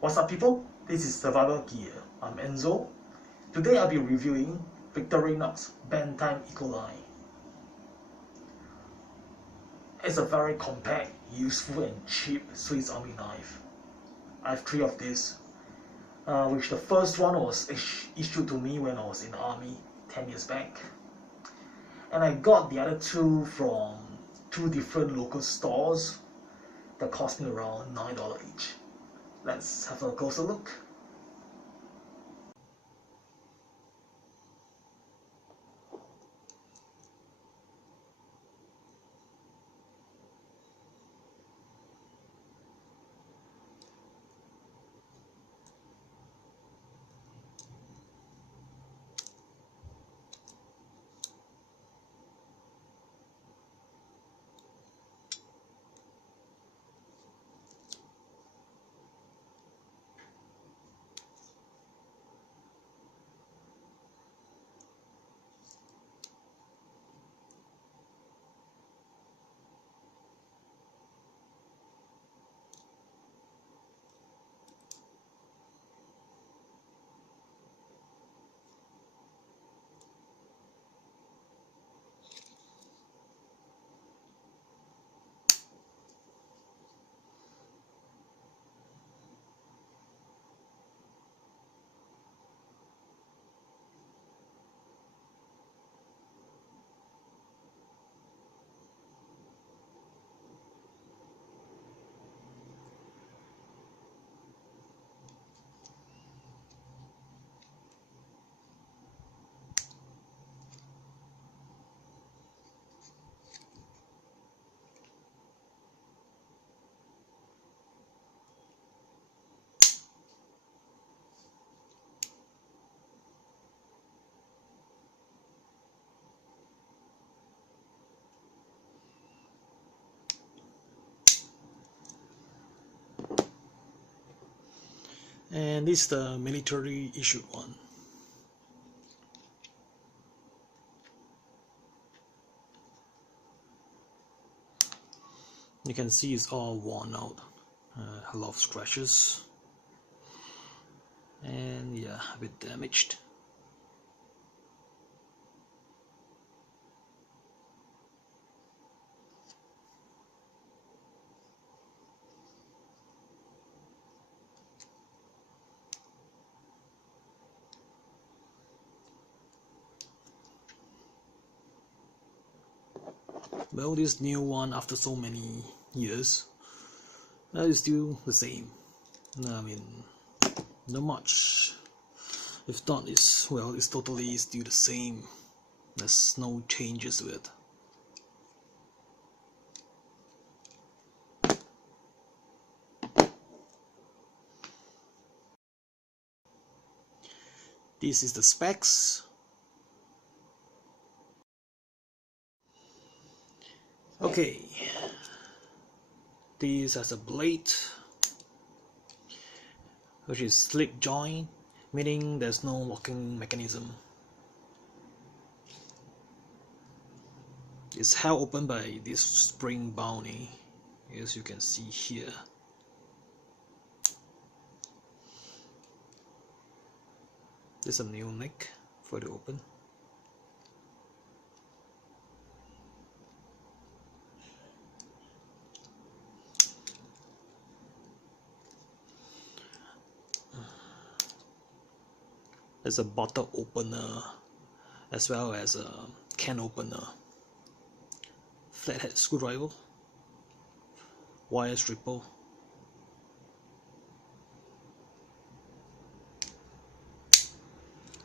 What's up people, this is Survival Gear. I'm Enzo. Today I'll be reviewing Victorinox Bantam Ecoline. It's a very compact, useful and cheap Swiss Army knife. I have 3 of these, which the first one was issued to me when I was in the army 10 years back. And I got the other 2 from 2 different local stores that cost me around $9 each. Let's have a closer look. And this is the military issued one. You can see it's all worn out, a lot of scratches, and yeah, a bit damaged. Well, this new one, after so many years, is still the same. I mean, not much. If not, it's totally still the same. There's no changes to it. This is the specs. Okay, this has a blade which is slip joint, meaning there's no locking mechanism. It's held open by this spring bounty, as you can see here. There's a new neck for the open. There's a bottle opener as well as a can opener, flathead screwdriver, wire stripper,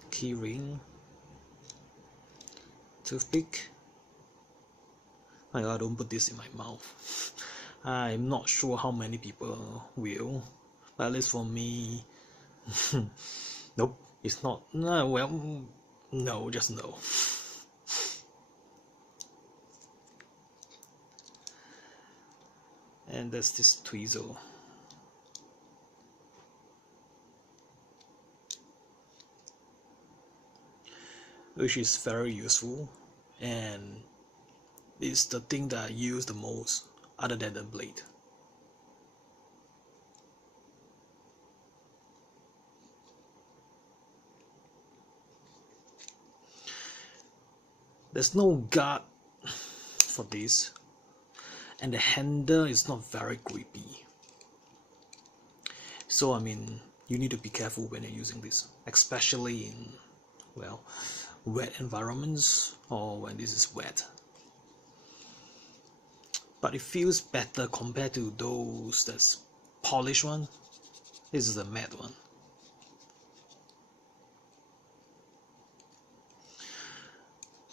key ring, toothpick. I don't put this in my mouth. I'm not sure how many people will, but at least for me, nope, it's not. No, well, no, just no. And there's this tweezer. Which is very useful, and is the thing that I use the most other than the blade. There's no guard for this, and the handle is not very grippy. So I mean, you need to be careful when you're using this, especially in, well, wet environments or when this is wet. But it feels better compared to those that's polished one. This is a matte one.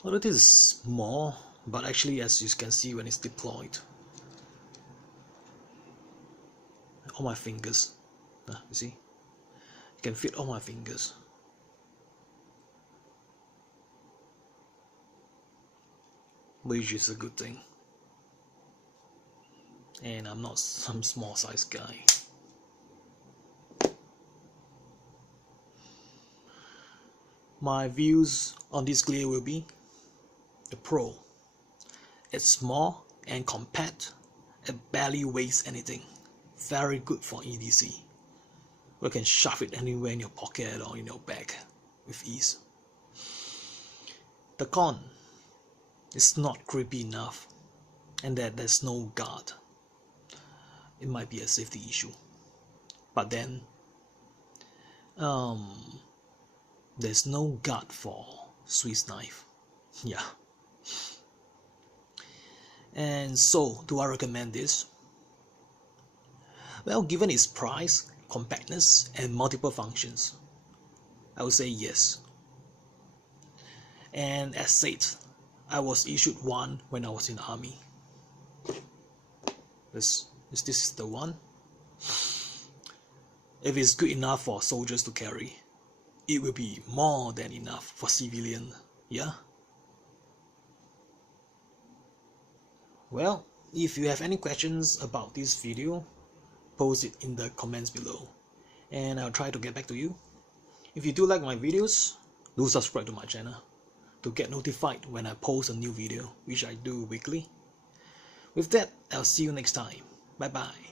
Although this is small, but actually, as you can see when it's deployed, all my fingers, you see, you can fit all my fingers. Which is a good thing. And I'm not some small size guy. My views on this gear will be: the Pro. It's small and compact. It barely weighs anything. Very good for EDC. You can shove it anywhere in your pocket or in your bag with ease. The con: it's not grippy enough, and that there's no guard. It might be a safety issue. But then, there's no guard for Swiss knife. Yeah. And so, do I recommend this? Well, given its price, compactness, and multiple functions, I would say yes. And as said, I was issued one when I was in the army. This is the one. If it's good enough for soldiers to carry, it will be more than enough for civilian, yeah? Well, if you have any questions about this video, post it in the comments below, and I'll try to get back to you. If you do like my videos, do subscribe to my channel to get notified when I post a new video, which I do weekly. With that, I'll see you next time. Bye bye.